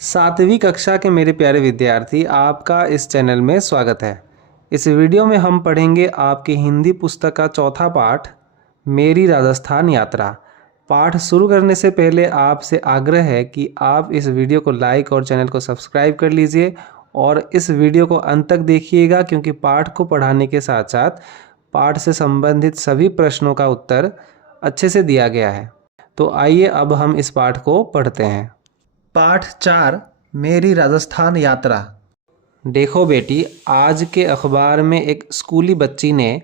सातवीं कक्षा के मेरे प्यारे विद्यार्थी, आपका इस चैनल में स्वागत है। इस वीडियो में हम पढ़ेंगे आपकी हिंदी पुस्तक का चौथा पाठ, मेरी राजस्थान यात्रा। पाठ शुरू करने से पहले आपसे आग्रह है कि आप इस वीडियो को लाइक और चैनल को सब्सक्राइब कर लीजिए और इस वीडियो को अंत तक देखिएगा, क्योंकि पाठ को पढ़ाने के साथ साथ पाठ से संबंधित सभी प्रश्नों का उत्तर अच्छे से दिया गया है। तो आइए अब हम इस पाठ को पढ़ते हैं। पाठ 4, मेरी राजस्थान यात्रा। देखो बेटी, आज के अखबार में एक स्कूली बच्ची ने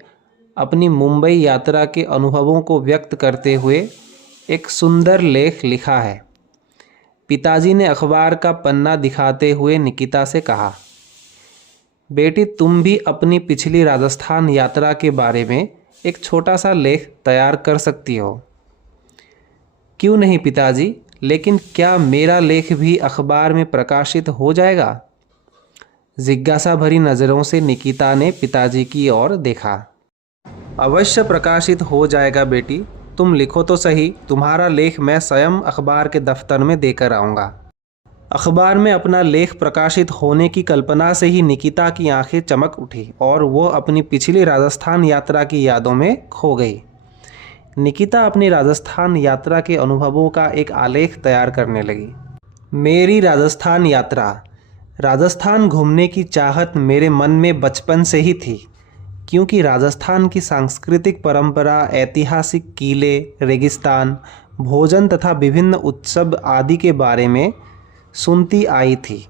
अपनी मुंबई यात्रा के अनुभवों को व्यक्त करते हुए एक सुंदर लेख लिखा है। पिताजी ने अखबार का पन्ना दिखाते हुए निकिता से कहा, बेटी तुम भी अपनी पिछली राजस्थान यात्रा के बारे में एक छोटा सा लेख तैयार कर सकती हो। क्यों नहीं पिताजी, लेकिन क्या मेरा लेख भी अखबार में प्रकाशित हो जाएगा? जिज्ञासा भरी नज़रों से निकिता ने पिताजी की ओर देखा। अवश्य प्रकाशित हो जाएगा बेटी, तुम लिखो तो सही। तुम्हारा लेख मैं स्वयं अखबार के दफ्तर में देकर आऊँगा। अखबार में अपना लेख प्रकाशित होने की कल्पना से ही निकिता की आंखें चमक उठी और वो अपनी पिछली राजस्थान यात्रा की यादों में खो गई। निकिता अपनी राजस्थान यात्रा के अनुभवों का एक आलेख तैयार करने लगी। मेरी राजस्थान यात्रा। राजस्थान घूमने की चाहत मेरे मन में बचपन से ही थी, क्योंकि राजस्थान की सांस्कृतिक परंपरा, ऐतिहासिक किले, रेगिस्तान, भोजन तथा विभिन्न उत्सव आदि के बारे में सुनती आई थी।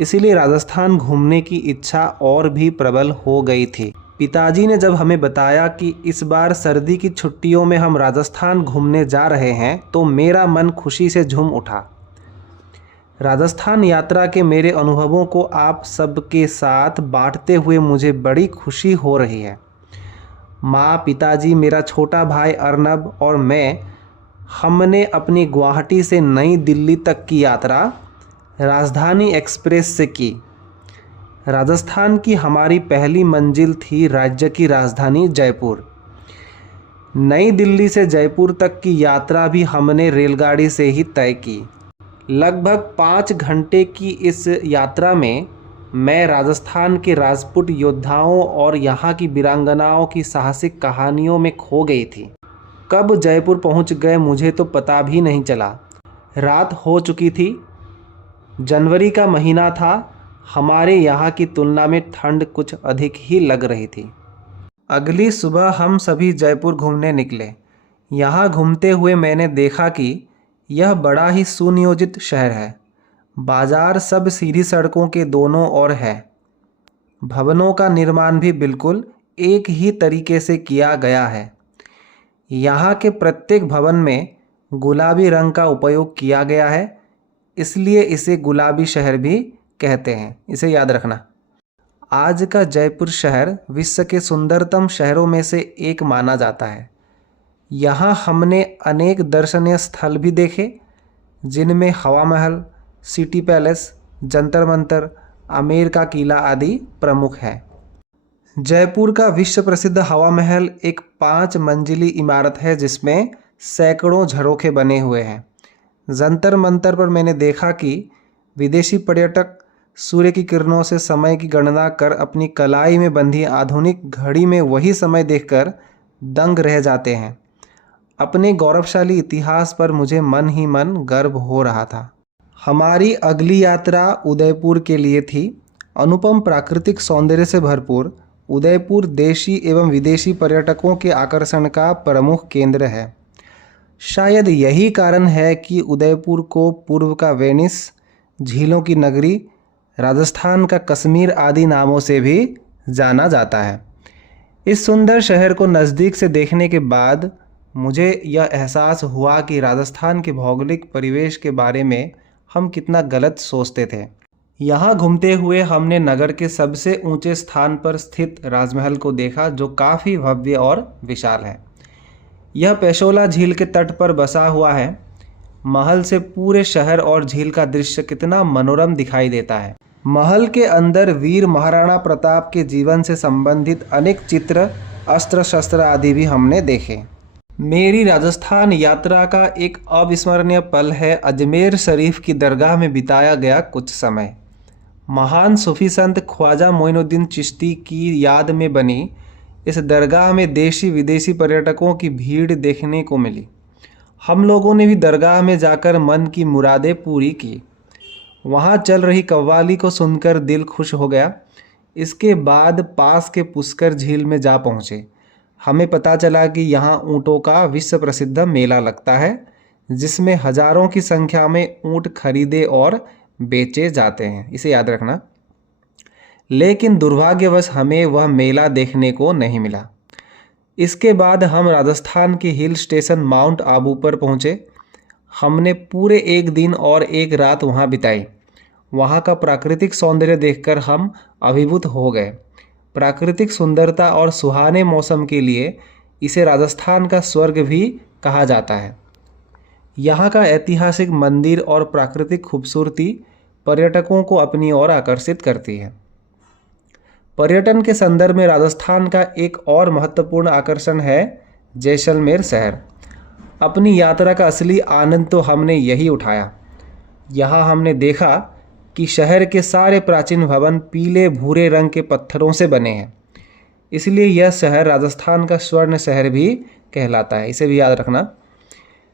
इसीलिए राजस्थान घूमने की इच्छा और भी प्रबल हो गई थी। पिताजी ने जब हमें बताया कि इस बार सर्दी की छुट्टियों में हम राजस्थान घूमने जा रहे हैं, तो मेरा मन खुशी से झूम उठा। राजस्थान यात्रा के मेरे अनुभवों को आप सबके साथ बांटते हुए मुझे बड़ी खुशी हो रही है। माँ, पिताजी, मेरा छोटा भाई अर्नब और मैं, हमने अपनी गुवाहाटी से नई दिल्ली तक की यात्रा राजधानी एक्सप्रेस से की। राजस्थान की हमारी पहली मंजिल थी राज्य की राजधानी जयपुर। नई दिल्ली से जयपुर तक की यात्रा भी हमने रेलगाड़ी से ही तय की। लगभग 5 घंटे की इस यात्रा में मैं राजस्थान के राजपूत योद्धाओं और यहाँ की वीरांगनाओं की साहसिक कहानियों में खो गई थी। कब जयपुर पहुँच गए मुझे तो पता भी नहीं चला। रात हो चुकी थी। जनवरी का महीना था। हमारे यहाँ की तुलना में ठंड कुछ अधिक ही लग रही थी। अगली सुबह हम सभी जयपुर घूमने निकले। यहाँ घूमते हुए मैंने देखा कि यह बड़ा ही सुनियोजित शहर है। बाजार सब सीधी सड़कों के दोनों ओर है। भवनों का निर्माण भी बिल्कुल एक ही तरीके से किया गया है। यहाँ के प्रत्येक भवन में गुलाबी रंग का उपयोग किया गया है, इसलिए इसे गुलाबी शहर भी कहते हैं। इसे याद रखना। आज का जयपुर शहर विश्व के सुंदरतम शहरों में से एक माना जाता है। यहाँ हमने अनेक दर्शनीय स्थल भी देखे, जिनमें हवा महल, सिटी पैलेस, जंतर मंतर, आमेर का किला आदि प्रमुख हैं। जयपुर का विश्व प्रसिद्ध हवा महल एक 5 मंजिली इमारत है, जिसमें सैकड़ों झरोखे बने हुए हैं। जंतर मंतर पर मैंने देखा कि विदेशी पर्यटक सूर्य की किरणों से समय की गणना कर अपनी कलाई में बंधी आधुनिक घड़ी में वही समय देखकर दंग रह जाते हैं। अपने गौरवशाली इतिहास पर मुझे मन ही मन गर्व हो रहा था। हमारी अगली यात्रा उदयपुर के लिए थी। अनुपम प्राकृतिक सौंदर्य से भरपूर उदयपुर देशी एवं विदेशी पर्यटकों के आकर्षण का प्रमुख केंद्र है। शायद यही कारण है कि उदयपुर को पूर्व का वेनिस, झीलों की नगरी, राजस्थान का कश्मीर आदि नामों से भी जाना जाता है। इस सुंदर शहर को नज़दीक से देखने के बाद मुझे यह एहसास हुआ कि राजस्थान के भौगोलिक परिवेश के बारे में हम कितना गलत सोचते थे। यहाँ घूमते हुए हमने नगर के सबसे ऊंचे स्थान पर स्थित राजमहल को देखा, जो काफ़ी भव्य और विशाल है। यह पेशोला झील के तट पर बसा हुआ है। महल से पूरे शहर और झील का दृश्य कितना मनोरम दिखाई देता है। महल के अंदर वीर महाराणा प्रताप के जीवन से संबंधित अनेक चित्र, अस्त्र शस्त्र आदि भी हमने देखे। मेरी राजस्थान यात्रा का एक अविस्मरणीय पल है अजमेर शरीफ की दरगाह में बिताया गया कुछ समय। महान सूफी संत ख्वाजा मोइनुद्दीन चिश्ती की याद में बनी इस दरगाह में देशी विदेशी पर्यटकों की भीड़ देखने को मिली। हम लोगों ने भी दरगाह में जाकर मन की मुरादें पूरी की। वहाँ चल रही कव्वाली को सुनकर दिल खुश हो गया। इसके बाद पास के पुष्कर झील में जा पहुँचे। हमें पता चला कि यहाँ ऊँटों का विश्व प्रसिद्ध मेला लगता है, जिसमें हजारों की संख्या में ऊँट खरीदे और बेचे जाते हैं, इसे याद रखना। लेकिन दुर्भाग्यवश हमें वह मेला देखने को नहीं मिला। इसके बाद हम राजस्थान के हिल स्टेशन माउंट आबू पर पहुँचे। हमने पूरे एक दिन और एक रात वहाँ बिताई। वहाँ का प्राकृतिक सौंदर्य देखकर हम अभिभूत हो गए। प्राकृतिक सुंदरता और सुहाने मौसम के लिए इसे राजस्थान का स्वर्ग भी कहा जाता है। यहाँ का ऐतिहासिक मंदिर और प्राकृतिक खूबसूरती पर्यटकों को अपनी ओर आकर्षित करती है। पर्यटन के संदर्भ में राजस्थान का एक और महत्वपूर्ण आकर्षण है जैसलमेर शहर। अपनी यात्रा का असली आनंद तो हमने यही उठाया। यहाँ हमने देखा कि शहर के सारे प्राचीन भवन पीले भूरे रंग के पत्थरों से बने हैं, इसलिए यह शहर राजस्थान का स्वर्ण शहर भी कहलाता है, इसे भी याद रखना।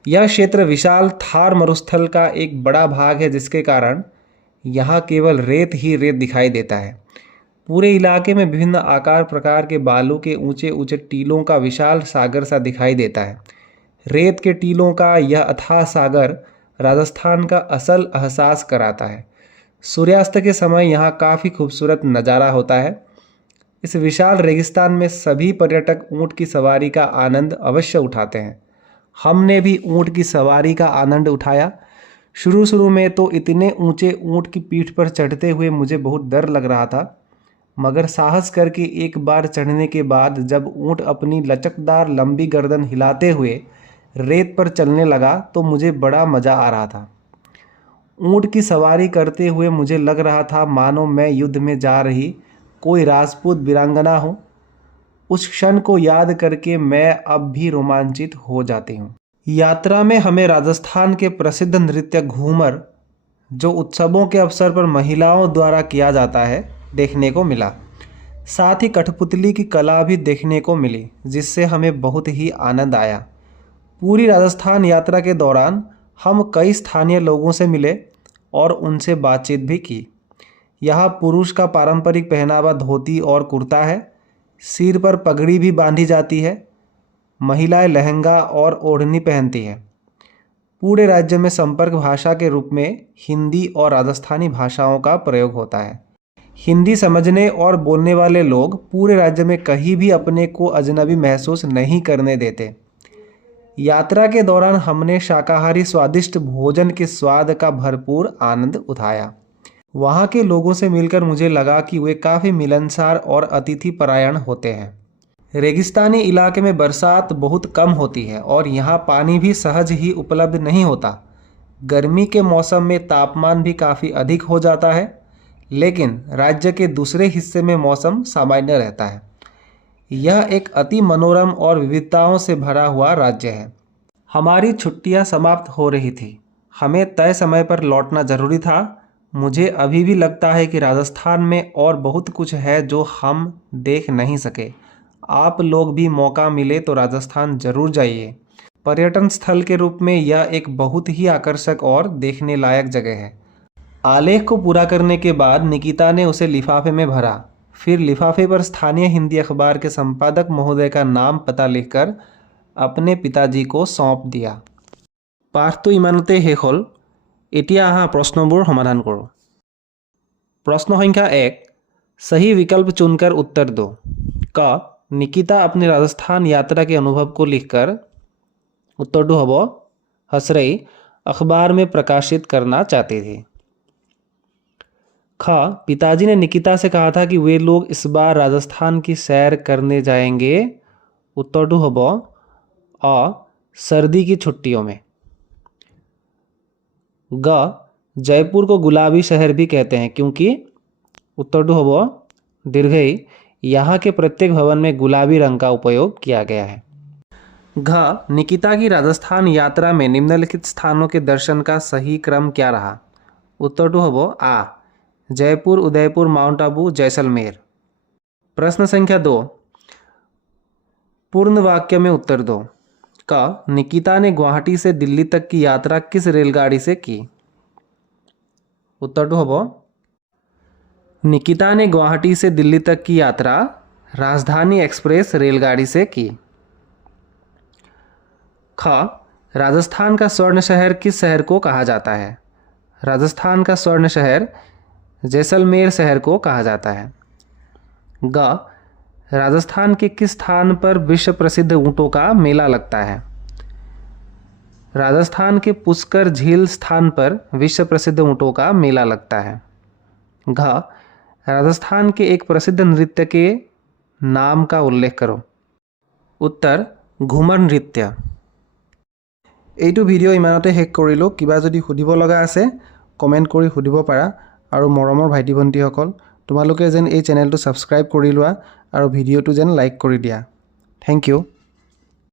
यह क्षेत्र विशाल थार मरुस्थल का एक बड़ा भाग है, जिसके कारण यहाँ केवल रेत ही रेत दिखाई देता है। पूरे इलाके में विभिन्न आकार प्रकार के बालू के ऊंचे ऊंचे टीलों का विशाल सागर सा दिखाई देता है। रेत के टीलों का यह अथाह सागर राजस्थान का असल एहसास कराता है। सूर्यास्त के समय यहाँ काफ़ी खूबसूरत नज़ारा होता है। इस विशाल रेगिस्तान में सभी पर्यटक ऊँट की सवारी का आनंद अवश्य उठाते हैं। हमने भी ऊँट की सवारी का आनंद उठाया। शुरू में तो इतने ऊंचे ऊँट की पीठ पर चढ़ते हुए मुझे बहुत डर लग रहा था, मगर साहस करके एक बार चढ़ने के बाद जब ऊँट अपनी लचकदार लंबी गर्दन हिलाते हुए रेत पर चलने लगा तो मुझे बड़ा मज़ा आ रहा था। ऊँट की सवारी करते हुए मुझे लग रहा था मानो मैं युद्ध में जा रही कोई राजपूत वीरांगना हूँ। उस क्षण को याद करके मैं अब भी रोमांचित हो जाती हूँ। यात्रा में हमें राजस्थान के प्रसिद्ध नृत्य घूमर, जो उत्सवों के अवसर पर महिलाओं द्वारा किया जाता है, देखने को मिला। साथ ही कठपुतली की कला भी देखने को मिली, जिससे हमें बहुत ही आनंद आया। पूरी राजस्थान यात्रा के दौरान हम कई स्थानीय लोगों से मिले और उनसे बातचीत भी की। यहाँ पुरुष का पारंपरिक पहनावा धोती और कुर्ता है। सिर पर पगड़ी भी बांधी जाती है। महिलाएं लहंगा और ओढ़नी पहनती हैं। पूरे राज्य में संपर्क भाषा के रूप में हिंदी और राजस्थानी भाषाओं का प्रयोग होता है। हिंदी समझने और बोलने वाले लोग पूरे राज्य में कहीं भी अपने को अजनबी महसूस नहीं करने देते। यात्रा के दौरान हमने शाकाहारी स्वादिष्ट भोजन के स्वाद का भरपूर आनंद उठाया। वहाँ के लोगों से मिलकर मुझे लगा कि वे काफ़ी मिलनसार और अतिथि परायण होते हैं। रेगिस्तानी इलाके में बरसात बहुत कम होती है और यहाँ पानी भी सहज ही उपलब्ध नहीं होता। गर्मी के मौसम में तापमान भी काफ़ी अधिक हो जाता है, लेकिन राज्य के दूसरे हिस्से में मौसम सामान्य रहता है। यह एक अति मनोरम और विविधताओं से भरा हुआ राज्य है। हमारी छुट्टियां समाप्त हो रही थी। हमें तय समय पर लौटना जरूरी था। मुझे अभी भी लगता है कि राजस्थान में और बहुत कुछ है जो हम देख नहीं सके। आप लोग भी मौका मिले तो राजस्थान जरूर जाइए। पर्यटन स्थल के रूप में यह एक बहुत ही आकर्षक और देखने लायक जगह है। आलेख को पूरा करने के बाद निकिता ने उसे लिफाफे में भरा। फिर लिफाफे पर स्थानीय हिंदी अखबार के संपादक महोदय का नाम पता लिखकर अपने पिताजी को सौंप दिया। पाठটো ইমানতে শেষ হ'ল। এতিয়া আহা প্ৰশ্নবোৰ সমাধান কৰোঁ। प्रश्न संख्या 1, सही विकल्प चुनकर उत्तर दो। क, निकिता अपनी राजस्थान यात्रा के अनुभव को लिखकर उत्तर हब हसरई अखबार में प्रकाशित करना चाहती थी। ख, पिताजी ने निकिता से कहा था कि वे लोग इस बार राजस्थान की सैर करने जाएंगे। उत्तर हब अ, सर्दी की छुट्टियों में। ग, जयपुर को गुलाबी शहर भी कहते हैं क्योंकि उत्तर हब दीर्घई यहाँ के प्रत्येक भवन में गुलाबी रंग का उपयोग किया गया है। घ निकिता की राजस्थान यात्रा में निम्नलिखित स्थानों के दर्शन का सही क्रम क्या रहा। उत्तर हबो आ जयपुर, उदयपुर, माउंट आबू, जैसलमेर। प्रश्न संख्या 2, पूर्ण वाक्य में उत्तर दो। क निकिता ने गुवाहाटी से दिल्ली तक की यात्रा किस रेलगाड़ी से की। उत्तर हबो निकिता ने गुवाहाटी से दिल्ली तक की यात्रा राजधानी एक्सप्रेस रेलगाड़ी से की। ख राजस्थान का स्वर्ण शहर किस शहर को कहा जाता है। राजस्थान का स्वर्ण शहर जैसलमेर शहर को कहा जाता है। ग राजस्थान के किस स्थान पर विश्व प्रसिद्ध ऊंटों का मेला लगता है। राजस्थान के पुष्कर झील स्थान पर विश्व प्रसिद्ध ऊंटों का मेला लगता है। घ राजस्थान के एक प्रसिद्ध नृत्य के नाम का उल्लेख करो। उत्तर घुमर नृत्य। এইটো ভিডিও ইমানতে শেষ কৰিলোঁ। কিবা যদি সুধিব লগা আছে কমেণ্ট কৰি সুধিব পাৰা। আৰু মৰমৰ ভাইটি ভণ্টিসকল, তোমালোকে যেন এই চেনেলটো ছাবস্ক্ৰাইব কৰি লোৱা আৰু ভিডিঅ'টো যেন লাইক কৰি দিয়া। Thank you.